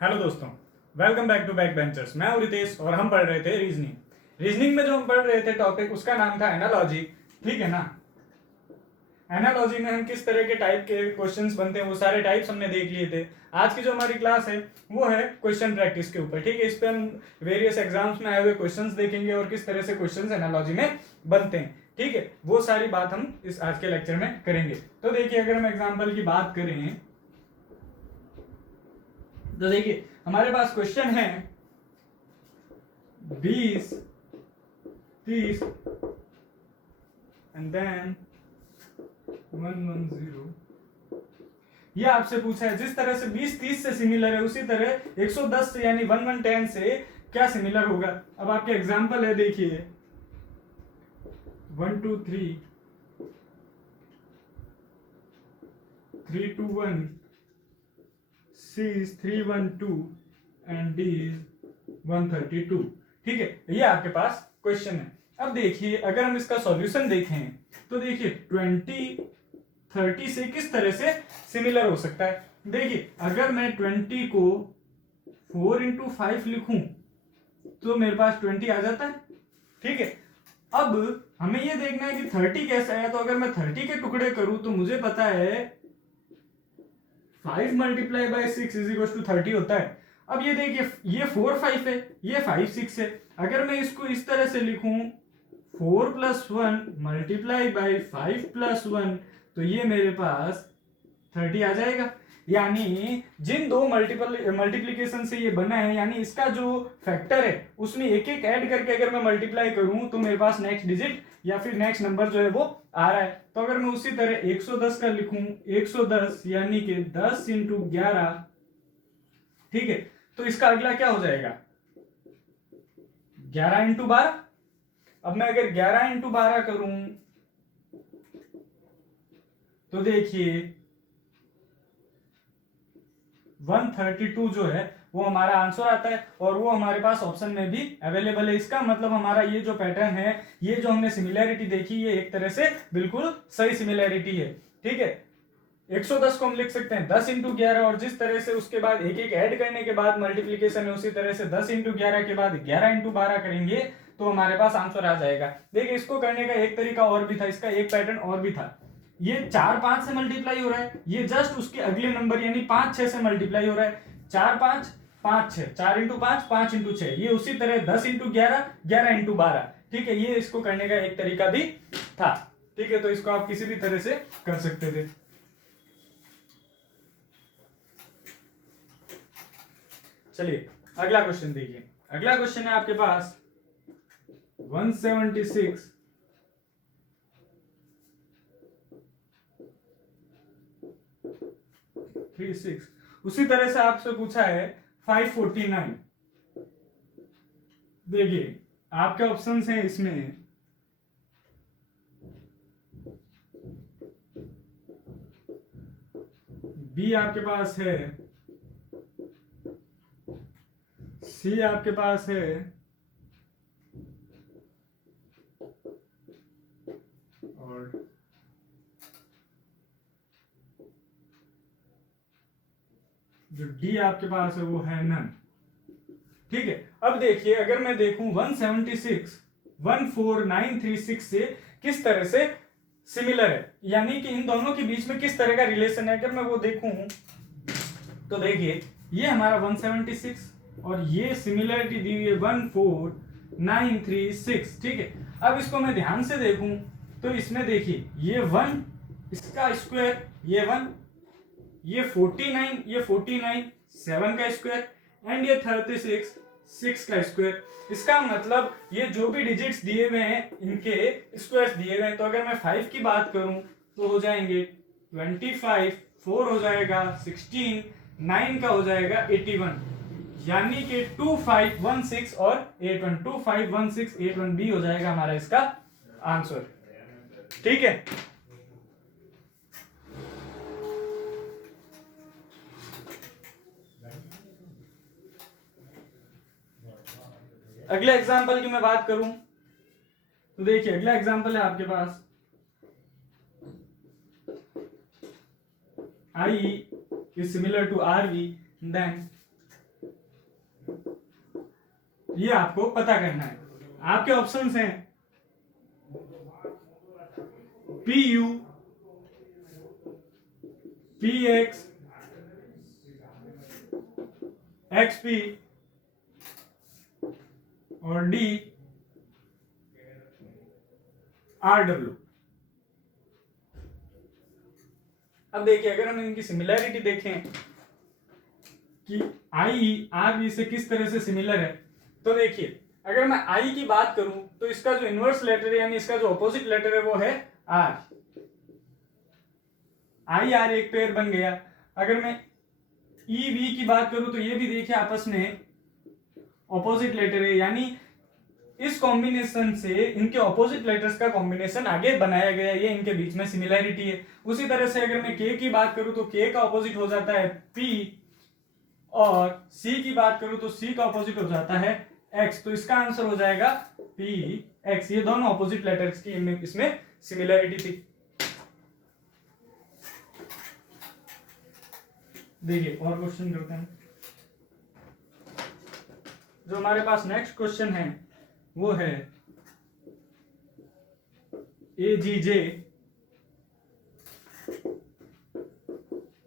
Hello दोस्तों, welcome back to back benchers. मैं हूं रितेश और हम पढ़ रहे थे रीजनिंग में जो हम पढ़ रहे थे टॉपिक उसका नाम था एनालॉजी। ठीक है ना। एनालॉजी में हम किस तरह के टाइप के क्वेश्चंस बनते हैं वो सारे टाइप्स हमने देख लिए थे। आज की जो हमारी क्लास है वो है क्वेश्चन प्रैक्टिस के ऊपर। ठीक है, इस पे हम वेरियस एग्जाम्स में आए हुए क्वेश्चंस देखेंगे और किस तरह से क्वेश्चंस एनालॉजी में बनते हैं। ठीक है, वो सारी बात हम इस आज के लेक्चर में करेंगे। तो देखिए, अगर हम एग्जाम्पल की बात करें तो देखिए हमारे पास क्वेश्चन है 20, 30 एंड देन 110। ये आपसे पूछा है जिस तरह से 20 30 से सिमिलर है उसी तरह 110 से यानी 1110 से क्या सिमिलर होगा। अब आपके एग्जांपल है, देखिए 1 2 3 3 2 1 C is 312 and D is 132। ठीक है, ये आपके पास क्वेश्चन है। अब देखिए अगर हम इसका सॉल्यूशन देखें तो देखिए 20 30 से किस तरह से सिमिलर हो सकता है। देखिए अगर मैं 20 को 4 into 5 लिखूं तो मेरे पास 20 आ जाता है। ठीक है, अब हमें यह देखना है कि 30 कैसा है। तो अगर मैं 30 के टुकड़े करूं तो मुझे पता है 5 multiply by 6 is equal to 30 होता है। अब ये देखिए ये 4 5 है, ये 5 6 है। अगर मैं इसको इस तरह से लिखूं 4 + 1 मल्टीप्लाई बाई 5 + 1 तो ये मेरे पास 30 आ जाएगा। यानी जिन दो मल्टीप्लीकेशन से ये बना है, यानी इसका जो फैक्टर है उसमें एक एक ऐड करके अगर मैं मल्टीप्लाई करूं तो मेरे पास नेक्स्ट डिजिट या फिर नेक्स्ट नंबर जो है वो आ रहा है। तो अगर मैं उसी तरह 110 का लिखूं 110 यानी कि 10 × 11। ठीक है, तो इसका अगला क्या हो जाएगा 11 × 12। अब मैं अगर 11 × 12 करूं तो देखिए 132 जो है वो हमारा आंसर आता है और वो हमारे पास ऑप्शन में भी अवेलेबल है। इसका मतलब हमारा ये जो पैटर्न है, ये जो हमने सिमिलैरिटी देखी, ये एक तरह से बिल्कुल सही सिमिलैरिटी है। ठीक है, 110 को हम लिख सकते हैं 10 × 11 और जिस तरह से उसके बाद एक एक ऐड करने के बाद मल्टीप्लीकेशन है उसी तरह से 10 × 11 के बाद 11 × 12 करेंगे तो हमारे पास आंसर आ जाएगा। देखिए इसको करने का एक तरीका और भी था, इसका एक पैटर्न और भी था। ये 4 5 से मल्टीप्लाई हो रहा है, ये जस्ट उसके अगले नंबर यानी 5 6 से मल्टीप्लाई हो रहा है। 4 5 5 6, 4 × 5 5 × 6, ये उसी तरह 10 × 11 11 × 12। ठीक है, ये इसको करने का एक तरीका भी था। ठीक है, तो इसको आप किसी भी तरह से कर सकते थे। चलिए अगला क्वेश्चन देखिए। अगला क्वेश्चन है आपके पास 176 36। उसी तरह से आपसे पूछा है 549। देखिए आपके ऑप्शंस हैं इसमें बी आपके पास है, सी आपके पास है और जो डी आपके पास है वो है नन। ठीक है, अब देखिए अगर मैं देखूं 176 14936 से किस तरह से सिमिलर है, यानी कि इन दोनों के बीच में किस तरह का रिलेशन है। अगर मैं वो देखूं तो देखिए ये हमारा 176 और ये सिमिलरिटी दी हुई है 14936। ठीक है, अब इसको मैं ध्यान से देखूं तो इसमें देखिए ये 1 इसका स्क्वायर, ये 1, ये 49, ये 49 7 का स्क्वायर एंड ये 36 6 का स्क्वायर। इसका मतलब ये जो भी डिजिट्स दिए हुए हैं इनके स्क्वायर्स दिए हुए हैं। तो अगर मैं 5 की बात करूं तो हो जाएंगे 25, 4 हो जाएगा 16, 9 का हो जाएगा 81, यानी कि 2516 और 81, 2516 81 बी हो जाएगा हमारा इसका आंसर। ठीक है, अगले एग्जाम्पल की मैं बात करूं तो देखिए अगला एग्जाम्पल है आपके पास I is similar to RV, then ये आपको पता करना है। आपके ऑप्शंस हैं P U, P x, x P और डी आर डब्ल्यू। अब देखिए अगर हम इनकी सिमिलैरिटी देखें कि आई आर बी से किस तरह से सिमिलर है, तो देखिए अगर मैं आई की बात करूं तो इसका जो इनवर्स लेटर है यानी इसका जो ऑपोजिट लेटर है वो है आर। आई आर एक पेयर बन गया। अगर मैं ई वी की बात करूं तो ये भी देखिए आपस में ऑपोजिट लेटर है, यानी इस कॉम्बिनेशन से इनके ऑपोजिट लेटर्स का कॉम्बिनेशन आगे बनाया गया, ये इनके बीच में सिमिलैरिटी है। उसी तरह से अगर मैं के की बात करूं तो के का ऑपोजिट हो जाता है पी, और सी की बात करूं तो सी का ऑपोजिट हो जाता है एक्स। तो इसका आंसर हो जाएगा पी एक्स। ये दोनों ऑपोजिट लेटर्स की इसमें सिमिलैरिटी थी। देखिए और क्वेश्चन करते हैं। जो हमारे पास नेक्स्ट क्वेश्चन है वो है ए जी जे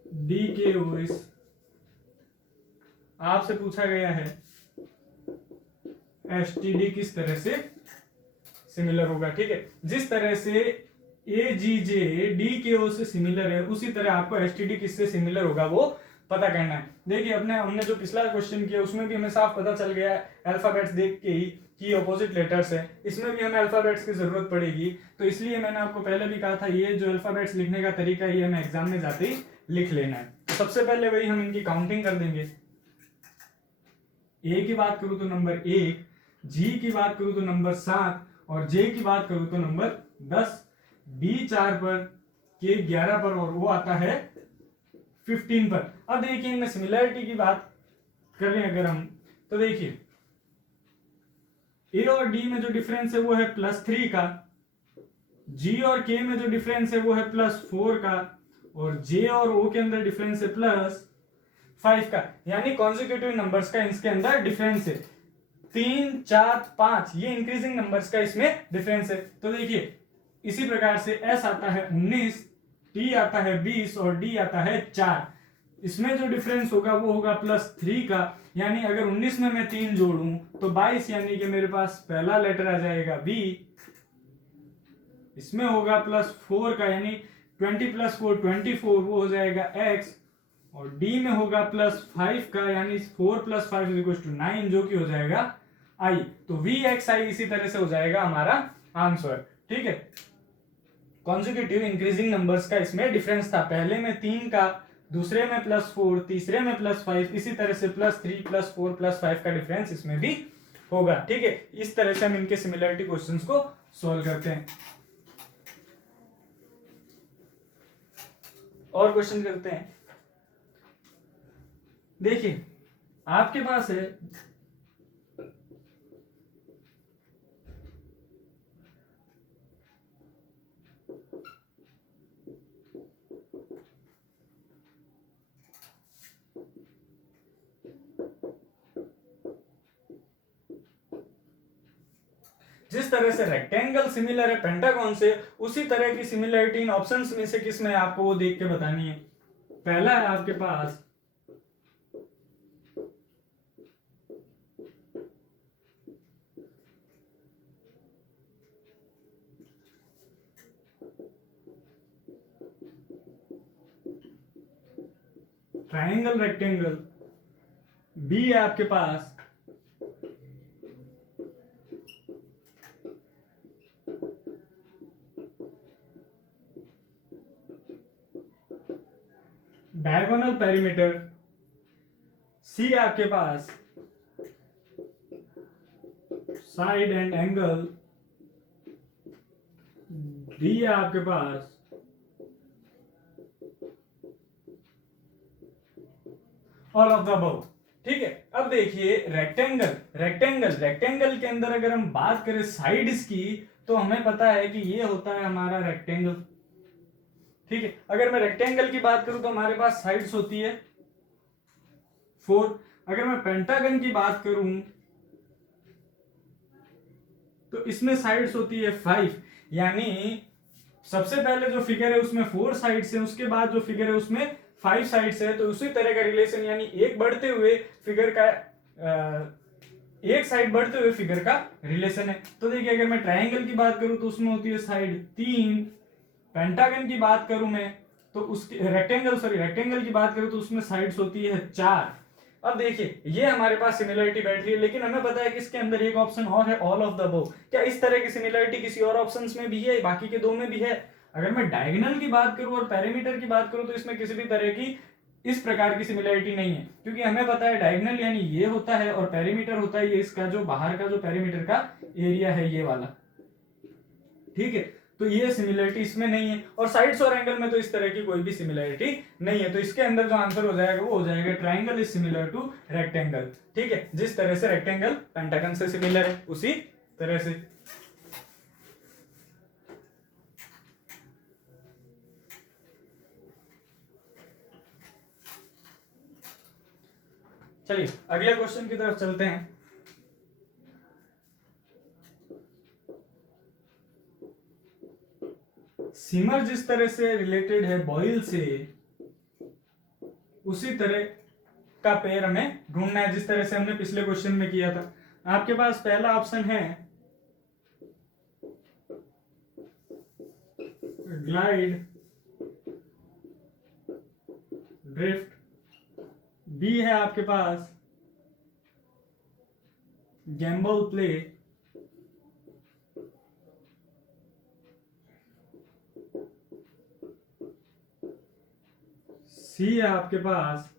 डी के ओ एस। आपसे पूछा गया है एस टी डी किस तरह से सिमिलर होगा। ठीक है, जिस तरह से ए जी जे डी के ओ से सिमिलर है उसी तरह आपको एस टी डी किससे सिमिलर होगा वो पता करना है। देखिए हमने जो पिछला क्वेश्चन किया उसमें भी हमें साफ पता चल गया अल्फाबेट्स देख के ही कि ऑपोजिट लेटर्स है। इसमें भी हमें अल्फाबेट्स की जरूरत पड़ेगी, तो इसलिए मैंने आपको पहले भी कहा था ये जो अल्फाबेट्स लिखने का तरीका है ये हमें एग्जाम में जाते ही लिख लेना है। तो सबसे पहले वही हम इनकी काउंटिंग कर देंगे। ए की बात करूं तो नंबर 1, जी की बात करूं तो नंबर 7 और जे की बात करूं तो नंबर 10, बी 4 पर, के 11 पर और वो आता है 15 पर। अब देखिए इनमें सिमिलैरिटी की बात करें अगर हम तो देखिए ए और डी में जो डिफरेंस है वो है +3 का, जी और के में जो डिफरेंस है वो है +4 का और जे और ओ के अंदर डिफरेंस है +5 का। यानी कॉन्जिक्यूटिव नंबर्स का इसके अंदर डिफरेंस है 3, 4, 5, ये इंक्रीजिंग नंबर्स का इसमें डिफरेंस है। तो देखिए इसी प्रकार से एस आता है 19, टी आता है 20 और डी आता है 4। इसमें जो डिफरेंस होगा वो होगा +3 का, यानी अगर 19 में मैं 3 जोड़ूं तो 22, यानी कि मेरे पास पहला लेटर आ जाएगा बी। इसमें होगा +4 का, यानी 20 + 4 24, वो हो जाएगा एक्स। और डी में होगा +5 का, यानी 4 + 5 = 9, जो कि हो जाएगा आई। तो वी एक्स आई इसी तरह से हो जाएगा हमारा आंसर। ठीक है, कॉन्जिक्यूटिव इंक्रीजिंग नंबर्स का इसमें डिफरेंस था, पहले में 3 का, दूसरे में +4, तीसरे में +5, इसी तरह से +3, +4, +5 का डिफरेंस इसमें भी होगा। ठीक है, इस तरह से हम इनके सिमिलरिटी क्वेश्चंस को सॉल्व करते हैं। और क्वेश्चन करते हैं। देखिए आपके पास है जिस तरह से रेक्टेंगल सिमिलर है पेंटागन से, उसी तरह की सिमिलरिटी इन ऑप्शंस में से किस में आपको वो देख के बतानी है। पहला है आपके पास ट्रायंगल रेक्टेंगल, बी है आपके पास डायगोनल पेरीमीटर, सी है आपके पास साइड एंड एंगल, डी है आपके पास ऑल ऑफ द अबव। ठीक है, अब देखिए रेक्टेंगल के अंदर अगर हम बात करें साइड्स की तो हमें पता है कि ये होता है हमारा रेक्टेंगल। ठीक है, अगर मैं रेक्टेंगल की बात करूं तो हमारे पास साइड्स होती है 4। अगर मैं पेंटागन की बात करूं तो इसमें साइड्स होती है 5, यानी सबसे पहले जो फिगर है उसमें 4 साइड्स है, उसके बाद जो फिगर है उसमें 5 साइड्स है। तो उसी तरह का रिलेशन, यानी एक बढ़ते हुए फिगर का एक साइड बढ़ते हुए फिगर का रिलेशन है। तो देखिए अगर मैं ट्रायंगल की बात करूं तो उसमें होती है साइड 3, पेंटागन की बात करूं मैं तो उसकी रेक्टेंगल की बात करूं तो उसमें साइड्स होती है 4। अब देखिए ये हमारे पास सिमिलरिटी बैठ रही है, लेकिन हमें पता है कि इसके अंदर एक ऑप्शन और है, ऑल ऑफ द अबव। क्या इस तरह की सिमिलरिटी किसी और ऑप्शंस में भी है, बाकी के दो में भी है? अगर मैं डायगोनल की बात करूं और पेरीमीटर की बात करूं तो इसमें किसी भी तरह की इस प्रकार की सिमिलरिटी नहीं है, क्योंकि हमें पता है डायगोनल यानी ये होता है और पेरीमीटर होता है ये इसका जो बाहर का जो पेरीमीटर का एरिया है ये वाला, ठीक है। तो ये सिमिलरिटी इसमें नहीं है, और साइड्स और एंगल में तो इस तरह की कोई भी सिमिलरिटी नहीं है। तो इसके अंदर जो आंसर हो जाएगा वो हो जाएगा triangle is similar to rectangle, ठीक है। जिस तरह से रेक्टेंगल पेंटागन से सिमिलर है उसी तरह से। चलिए अगले क्वेश्चन की तरफ चलते हैं। सिमर जिस तरह से रिलेटेड है बॉयल से, उसी तरह का पेयर हमें ढूंढना है जिस तरह से हमने पिछले क्वेश्चन में किया था। आपके पास पहला ऑप्शन है ग्लाइड, ड्रिफ्ट, बी है आपके पास गैम्बल प्ले, सी है आपके पास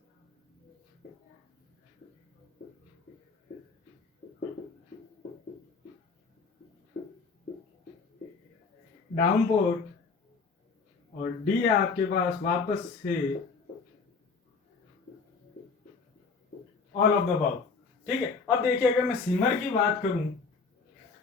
डाउनपोर, और डी है आपके पास वापस से ऑल ऑफ द अबव, ठीक है। अब देखिए अगर मैं सिमर की बात करूं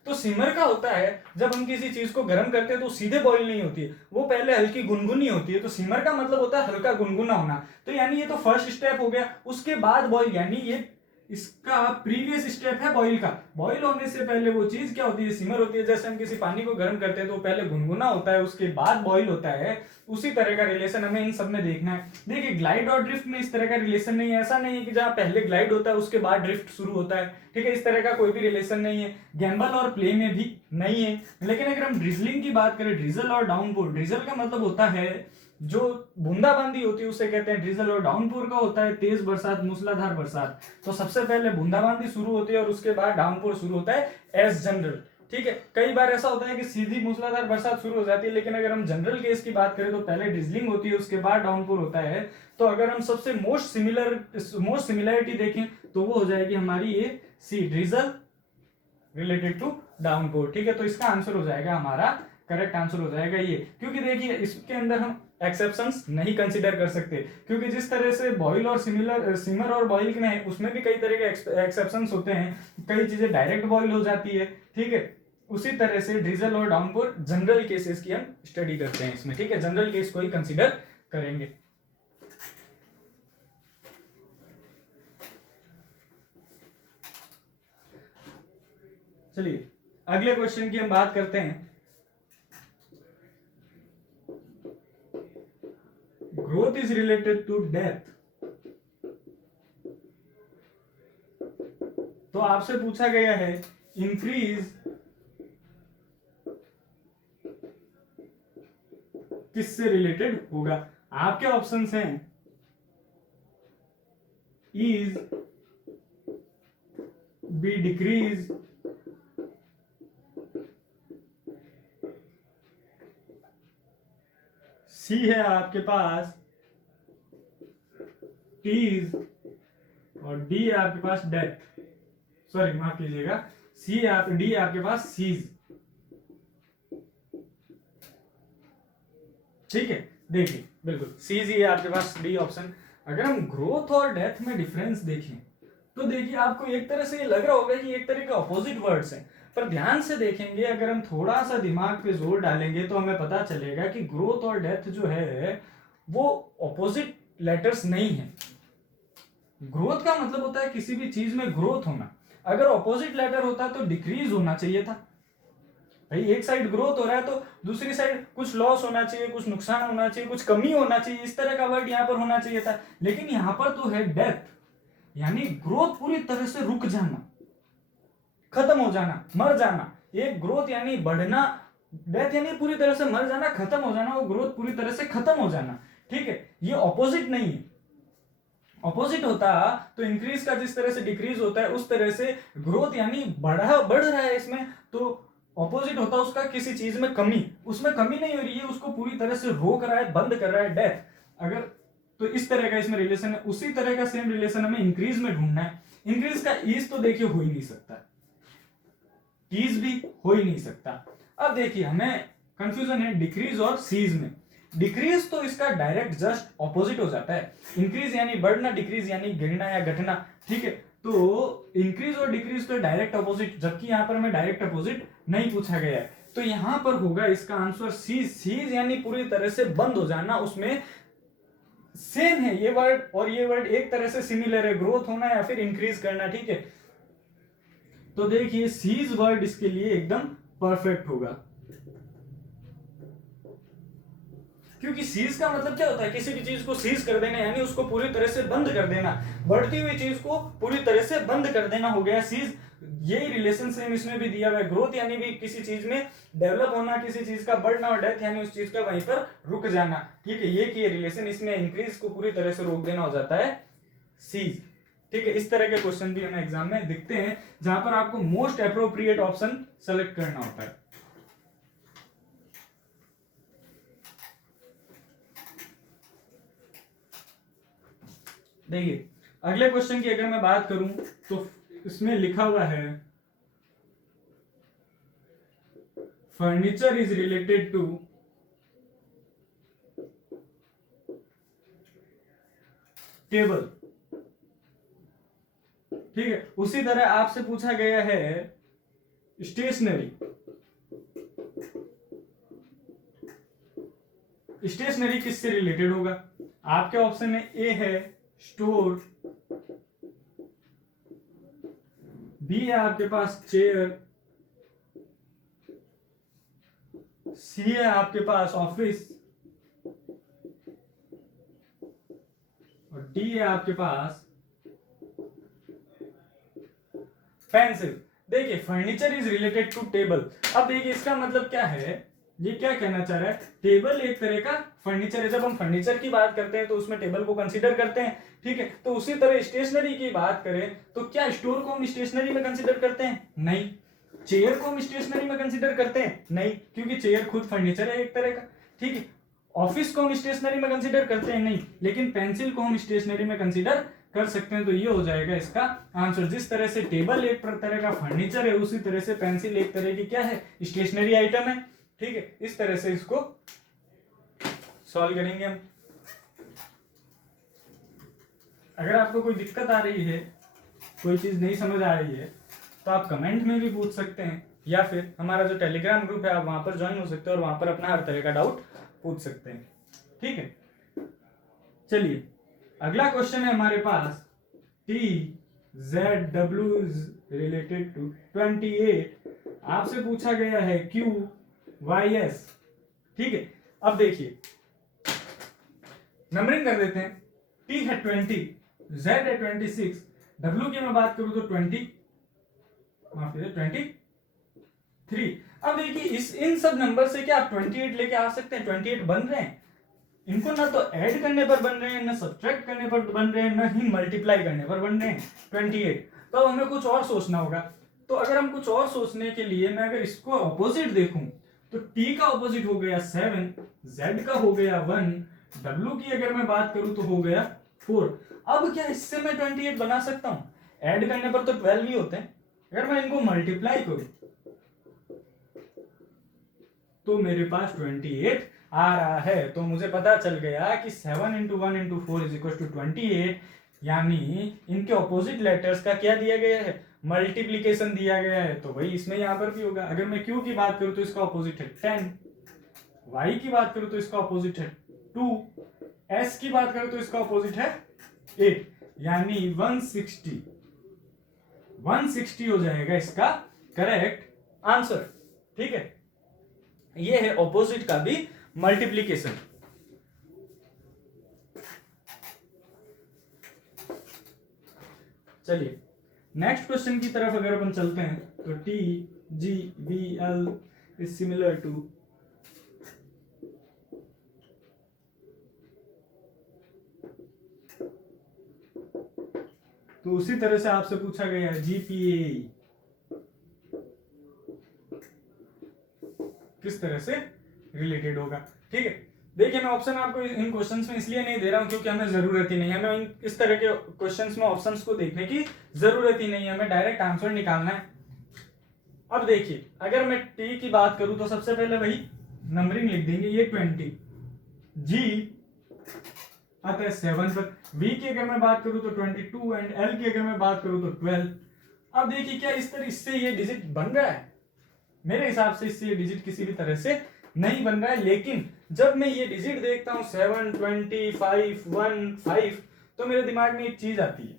तो सिमर का होता है जब हम किसी चीज को गर्म करते हैं तो सीधे बॉईल नहीं होती है, वो पहले हल्की गुनगुनी होती है। तो सिमर का मतलब होता है हल्का गुनगुना होना। तो यानी ये तो फर्स्ट स्टेप हो गया, उसके बाद बॉईल, यानी ये इसका प्रीवियस स्टेप है बॉईल का। बॉईल होने से पहले वो चीज क्या होती है, सिमर होती है। जैसे हम किसी पानी को गर्म करते हैं तो पहले गुनगुना होता है, उसके बाद बॉईल होता है। उसी तरह का रिलेशन हमें इन सब में देखना है। देखिए ग्लाइड और ड्रिफ्ट में इस तरह का रिलेशन नहीं है। ऐसा नहीं है कि जहां पहले ग्लाइड होता है उसके बाद ड्रिफ्ट शुरू होता है, ठीक है। इस तरह का कोई भी रिलेशन नहीं है। गैम्बल और प्ले में भी नहीं है। लेकिन अगर हम ड्रिजलिंग की बात करें, ड्रिजल और डाउनपोर, ड्रिजल का मतलब होता है जो बूंदाबांदी होती है उसे कहते हैं ड्रिजल, और डाउनपोर का होता है तेज बरसात, मूसलाधार बरसात। तो सबसे पहले बूंदाबांदी शुरू होती है और उसके बाद डाउनपोर शुरू होता है एज जनरल, ठीक है। कई बार ऐसा होता है कि सीधी मूसलाधार बरसात शुरू हो जाती है, लेकिन अगर हम जनरल केस की बात करें तो पहले ड्रिजलिंग होती है उसके बाद डाउनपोर होता है। तो अगर हम सबसे मोस्ट सिमिलरिटी देखें तो वो हो जाएगी हमारी ये सी, ड्रिजल रिलेटेड टू डाउनपोर, ठीक है। तो इसका आंसर हो जाएगा हमारा, करेक्ट आंसर हो जाएगा ये। क्योंकि देखिए इसके अंदर हम एक्सेप्शंस नहीं कंसीडर कर सकते, क्योंकि जिस तरह से बॉयल और सिमर और बॉयल में है उसमें भी कई तरह के एक्सेप्शंस होते हैं। कई चीजें डायरेक्ट बॉयल हो जाती है, ठीक है। उसी तरह से ड्रिजल और डाउनपोर जनरल केसेस की हम स्टडी करते हैं इसमें, ठीक है। जनरल केस को ही कंसीडर करेंगे। चलिए अगले क्वेश्चन की हम बात करते हैं। Growth is related to death. तो आपसे पूछा गया है इंक्रीज किससे रिलेटेड होगा। आपके ऑप्शंस हैं इज, बी डिक्रीज, सी है आपके पास टीज, और डी है आपके पास डेथ। सॉरी माफ कीजिएगा, डी है आपके पास सीज, ठीक है। देखिए बिल्कुल सीज ही है आपके पास, डी ऑप्शन। अगर हम ग्रोथ और डेथ में डिफरेंस देखें तो देखिए आपको एक तरह से ये लग रहा होगा कि एक तरह के ऑपोजिट वर्ड्स हैं, पर ध्यान से देखेंगे, अगर हम थोड़ा सा दिमाग पे जोर डालेंगे तो हमें पता चलेगा कि ग्रोथ और डेथ जो है वो ऑपोजिट लेटर्स नहीं है। ग्रोथ का मतलब होता है किसी भी चीज में ग्रोथ होना। अगर ऑपोजिट लेटर होता तो डिक्रीज होना चाहिए था, भाई एक साइड ग्रोथ हो रहा है तो दूसरी साइड कुछ लॉस होना चाहिए, कुछ नुकसान होना चाहिए, कुछ कमी होना चाहिए, इस तरह का वर्ड यहाँ पर होना चाहिए था। लेकिन यहाँ पर तो है डेथ, यानी ग्रोथ पूरी तरह से रुक जाना, खत्म हो जाना, मर जाना। एक ग्रोथ यानी बढ़ना, डेथ यानी पूरी तरह से मर जाना, खत्म हो जाना, वो ग्रोथ पूरी तरह से खत्म हो जाना। ठीक है, ये ऑपोजिट नहीं है। ऑपोजिट होता तो इंक्रीज का जिस तरह से डिक्रीज होता है उस तरह से ग्रोथ यानी बढ़ रहा है इसमें, तो ऑपोजिट होता उसका किसी चीज में कमी, उसमें कमी नहीं हो रही है, उसको पूरी तरह से रोक रहा है, बंद कर रहा है डेथ। अगर तो इस तरह का इसमें रिलेशन है। उसी तरह का सेम रिलेशन हमें इंक्रीज में ढूंढना है। इंक्रीज का ईज तो देखिए हो ही नहीं सकता, ईज भी हो ही नहीं सकता। अब देखिए हमें कंफ्यूजन है डिक्रीज और सीज में। डिक्रीज तो इसका डायरेक्ट जस्ट ऑपोजिट हो जाता है। इंक्रीज यानी बढ़ना, डिक्रीज यानी गिरना या घटना। ठीक है, तो इंक्रीज और डिक्रीज तो डायरेक्ट ऑपोजिट, जबकि यहां पर हमें डायरेक्ट ऑपोजिट नहीं पूछा गया है। तो यहां पर होगा इसका आंसर सीज। सीज यानी पूरी तरह से बंद हो जाना। उसमें सेम है ये वर्ड और ये वर्ड एक तरह से सिमिलर है, ग्रोथ होना या फिर इंक्रीज करना। ठीक है, तो देखिए सीज वर्ड इसके लिए एकदम परफेक्ट होगा, क्योंकि सीज का मतलब क्या होता है, किसी भी चीज को सीज कर देना, यानी उसको पूरी तरह से बंद कर देना, बढ़ती हुई चीज को पूरी तरह से बंद कर देना हो गया सीज। यही रिलेशन सेम इसमें भी दिया हुआ है। ग्रोथ यानी भी किसी चीज में डेवलप होना, किसी चीज का बढ़ना, और डेथ यानी उस चीज का वहीं पर रुक जाना। ठीक है, ये रिलेशन, इसमें इंक्रीज को पूरी तरह से रोक देना हो जाता है सीज। ठीक है, इस तरह के क्वेश्चन भी हमें एग्जाम में दिखते हैं जहां पर आपको मोस्ट अप्रोप्रिएट ऑप्शन सेलेक्ट करना होता है। देखिए अगले क्वेश्चन की अगर मैं बात करूं तो इसमें लिखा हुआ है furniture is related to table. ठीक है, उसी तरह आपसे पूछा गया है स्टेशनरी। स्टेशनरी किससे रिलेटेड होगा? आपके ऑप्शन में ए है स्टोर, बी है आपके पास चेयर, सी है आपके पास ऑफिस, और डी है आपके पास पेंसिल। देखिए furniture is related to table. अब देखिए इसका मतलब क्या है, ये क्या कहना चाह रहा है, टेबल एक तरह का फर्नीचर है। जब हम फर्नीचर की बात करते हैं तो उसमें टेबल को कंसीडर करते हैं। ठीक है, तो उसी तरह स्टेशनरी की बात करें तो क्या स्टोर को हम स्टेशनरी में कंसीडर करते हैं? नहीं। चेयर को हम स्टेशनरी में कंसीडर करते हैं? नहीं, क्योंकि चेयर खुद फर्नीचर है एक तरह का। ठीक है, ऑफिस को हम स्टेशनरी में कंसीडर करते हैं? नहीं, लेकिन पेंसिल को हम स्टेशनरी में कंसीडर कर सकते हैं। तो ये हो जाएगा इसका आंसर। जिस तरह से टेबल एक तरह का फर्नीचर है, उसी तरह से पेंसिल एक तरह की क्या है, स्टेशनरी आइटम है। ठीक है, इस तरह से इसको सॉल्व करेंगे हम। अगर आपको कोई दिक्कत आ रही है, कोई चीज नहीं समझ आ रही है, तो आप कमेंट में भी पूछ सकते हैं, या फिर हमारा जो टेलीग्राम ग्रुप है आप वहां पर ज्वाइन हो सकते हैं और वहां पर अपना हर तरह का डाउट पूछ सकते हैं। ठीक है, चलिए अगला क्वेश्चन है हमारे पास TZW रिलेटेड टू 28। आपसे पूछा गया है QYS। ठीक है, अब देखिए नंबरिंग कर देते हैं। T है 20, Z है 26, W की मैं बात करूं तो 20, माफ कीजिए 23। अब देखिए इन सब नंबर से क्या आप 28 लेके आ सकते हैं? 28 बन रहे हैं, इनको ना तो ऐड करने पर बन रहे हैं, ना सब्ट्रैक्ट करने पर बन रहे हैं, ना ही मल्टीप्लाई करने पर बन रहे हैं 28। तो अब हमें कुछ और सोचना होगा। तो अगर हम कुछ और सोचने के लिए, मैं अगर इसको ऑपोजिट देखूं तो T का ऑपोजिट हो गया 7, Z का हो गया 1, W की अगर मैं बात करूं तो हो गया 4। अब क्या इससे मैं 28 बना सकता हूं? ऐड करने पर तो 12 ही होते हैं। अगर मैं इनको मल्टीप्लाई करूं तो मेरे पास 28 आ रहा है। तो मुझे पता चल गया कि 7 into 1 into 4 is equal to 28, यानी इनके ऑपोजिट लेटर्स का क्या दिया गया है? मल्टीप्लीकेशन दिया गया है। तो वही इसमें यहां पर भी होगा। अगर मैं Q की बात करूं तो इसका ऑपोजिट है 10, Y की बात करूं तो इसका ऑपोजिट है 2, S की बात करूं तो इसका ऑपोजिट है 8, यानी 160 हो जाएगा इसका करेक्ट आंसर। ठीक है, ये है ऑपोजिट का भी मल्टीप्लीकेशन। चलिए नेक्स्ट क्वेश्चन की तरफ अगर अपन चलते हैं तो T G V L is similar to तो उसी तरह से आपसे पूछा गया है जीपीए किस तरह से रिलेटेड होगा। ठीक है, देखिए मैं ऑप्शन आपको इन क्वेश्चंस में इसलिए नहीं दे रहा हूं क्योंकि हमें जरूरत ही नहीं है, हमें इस तरह के क्वेश्चंस में ऑप्शंस को देखने की जरूरत ही नहीं है, हमें डायरेक्ट आंसर निकालना है। अब देखिए अगर मैं टी की बात करूं तो सबसे पहले वही नंबरिंग लिख देंगे, ये 20, जी आता है 7 पर, वी की अगर मैं बात करूं तो 22 एंड एल की अगर मैं बात करूं तो 12। अब देखिए क्या इस तरह इससे ये डिजिट बन रहा है? मेरे हिसाब से इससे ये डिजिट किसी भी तरह से नहीं बन रहा है, लेकिन जब मैं ये डिजिट देखता हूं 7, 20, 5, 1, 5 तो मेरे दिमाग में एक चीज आती है।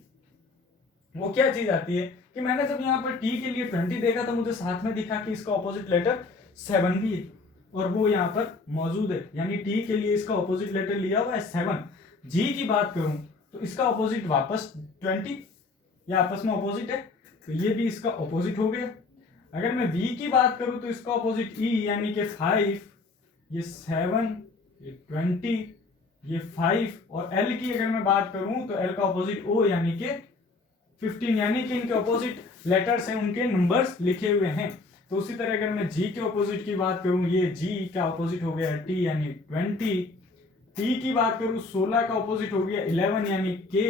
वो क्या चीज आती है कि मैंने जब यहाँ पर टी के लिए 20 देखा तो मुझे साथ में दिखा कि इसका ऑपोजिट लेटर 7 भी है और वो यहाँ पर मौजूद है, यानी टी के लिए इसका ऑपोजिट लेटर लिया हुआ है 7। जी की बात करूं तो इसका ऑपोजिट वापस 20, ये आपस में ऑपोजिट है तो ये भी इसका ऑपोजिट हो गया। अगर मैं वी की बात करूं तो इसका ऑपोजिट ई यानी कि 5, ये 7, ये 20, ये 5 और एल की अगर मैं बात करूं तो एल का ऑपोजिट ओ यानी कि 15, यानी कि इनके ऑपोजिट लेटर्स हैं, उनके नंबर्स लिखे हुए हैं। तो उसी तरह अगर मैं जी के ऑपोजिट की बात करूं, ये जी का ऑपोजिट हो गया टी यानी 20, टी की बात करूं 16 का ऑपोजिट हो गया 11 यानी के,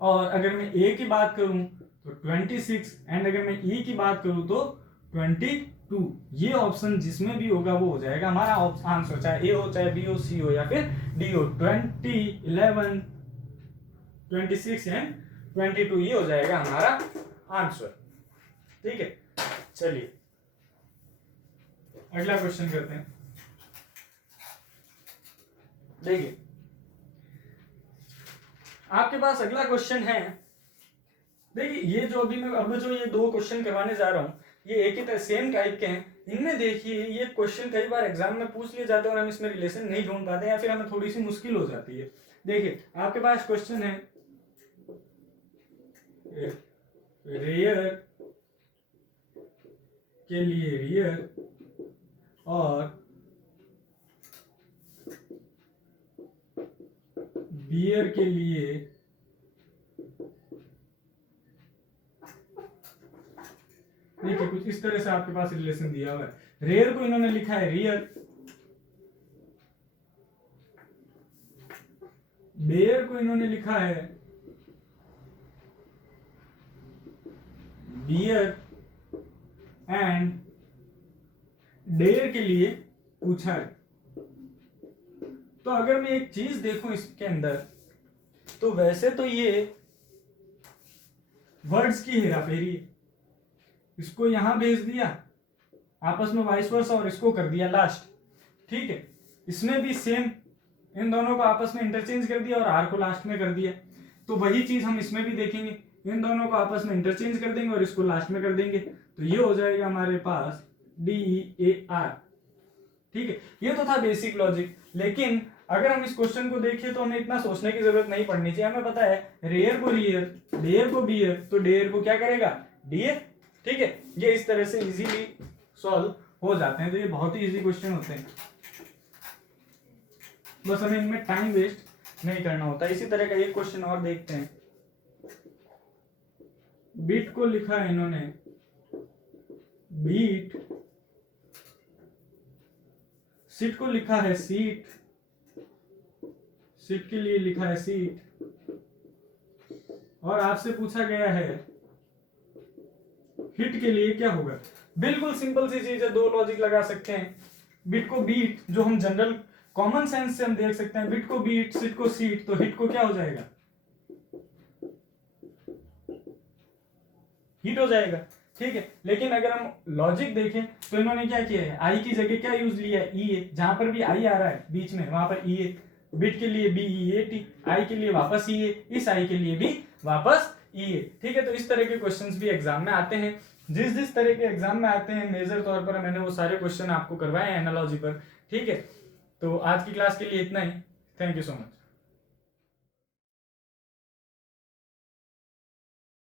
और अगर मैं ए की बात करूं तो 26 एंड अगर मैं ई की बात करूं तो 22। ये ऑप्शन जिसमें भी होगा वो हो जाएगा हमारा आंसर, चाहे ए हो चाहे बी हो सी हो या फिर डी हो। 20, 11, 26 एंड 22 ये हो जाएगा हमारा आंसर। ठीक है, चलिए अगला क्वेश्चन करते हैं। देखिए आपके पास अगला क्वेश्चन है, देखिए ये जो अभी मैं अब जो ये दो क्वेश्चन करवाने जा रहा हूं ये एक ही सेम टाइप के हैं। इनमें देखिए ये क्वेश्चन कई बार एग्जाम में पूछ लिए जाते हैं और हम इसमें रिलेशन नहीं ढूंढ पाते या फिर हमें थोड़ी सी मुश्किल हो जाती है। देखिए आपके पास क्वेश्चन है रेयर के लिए रियर और बियर के लिए देखिए कुछ इस तरह से आपके पास रिलेशन दिया हुआ है। रेयर को इन्होंने लिखा है रियर, बेयर को इन्होंने लिखा है बियर एंड डेयर के लिए पूछा है। तो अगर मैं एक चीज देखूं इसके अंदर तो वैसे तो ये वर्ड्स की हेराफेरी है, इसको यहां भेज दिया आपस में वाइस वर्सा और इसको कर दिया लास्ट। ठीक है, इसमें भी सेम इन दोनों को आपस में इंटरचेंज कर दिया और आर को लास्ट में कर दिया। तो वही चीज हम इसमें भी देखेंगे, इन दोनों को आपस में इंटरचेंज कर देंगे और इसको लास्ट में कर देंगे तो ये हो जाएगा हमारे पास DEAR। ठीक है, ये तो था बेसिक लॉजिक, लेकिन अगर हम इस क्वेश्चन को देखें तो हमें इतना सोचने की जरूरत नहीं पड़नी चाहिए। हमें पता है रेयर को रियर, डेयर को बियर, तो डेयर को क्या करेगा डियर। ठीक है, ये इस तरह से इजीली सॉल्व हो जाते हैं। तो ये बहुत ही इजी क्वेश्चन होते हैं, बस हमें इनमें टाइम वेस्ट नहीं करना होता। इसी तरह का एक क्वेश्चन और देखते हैं। बीट को लिखा है इन्होंने बीट, सीट को लिखा है सीट, सीट के लिए लिखा है सीट, और आपसे पूछा गया है हिट के लिए क्या होगा। बिल्कुल सिंपल सी चीज है, दो लॉजिक लगा सकते हैं। बिट को बीट जो हम जनरल कॉमन सेंस से हम देख सकते हैं, बिट को बीट सीट को सीट, तो हिट को क्या हो जाएगा हिट हो जाएगा। ठीक है, लेकिन अगर हम लॉजिक देखें तो इन्होंने क्या किया है, आई की जगह क्या यूज लिया है ई ए, जहां पर भी आई आ रहा है बीच में वहां पर ई ए, बिट के लिए BEAT, आई के लिए वापस ई ए, इस आई के लिए भी वापस ई ए। ठीक है, तो इस तरह के क्वेश्चंस भी एग्जाम में आते हैं। जिस जिस तरह के एग्जाम में आते हैं मेजर तौर पर मैंने वो सारे क्वेश्चन आपको करवाए हैं एनालॉजी पर। ठीक है, तो आज की क्लास के लिए इतना ही। Thank you so much.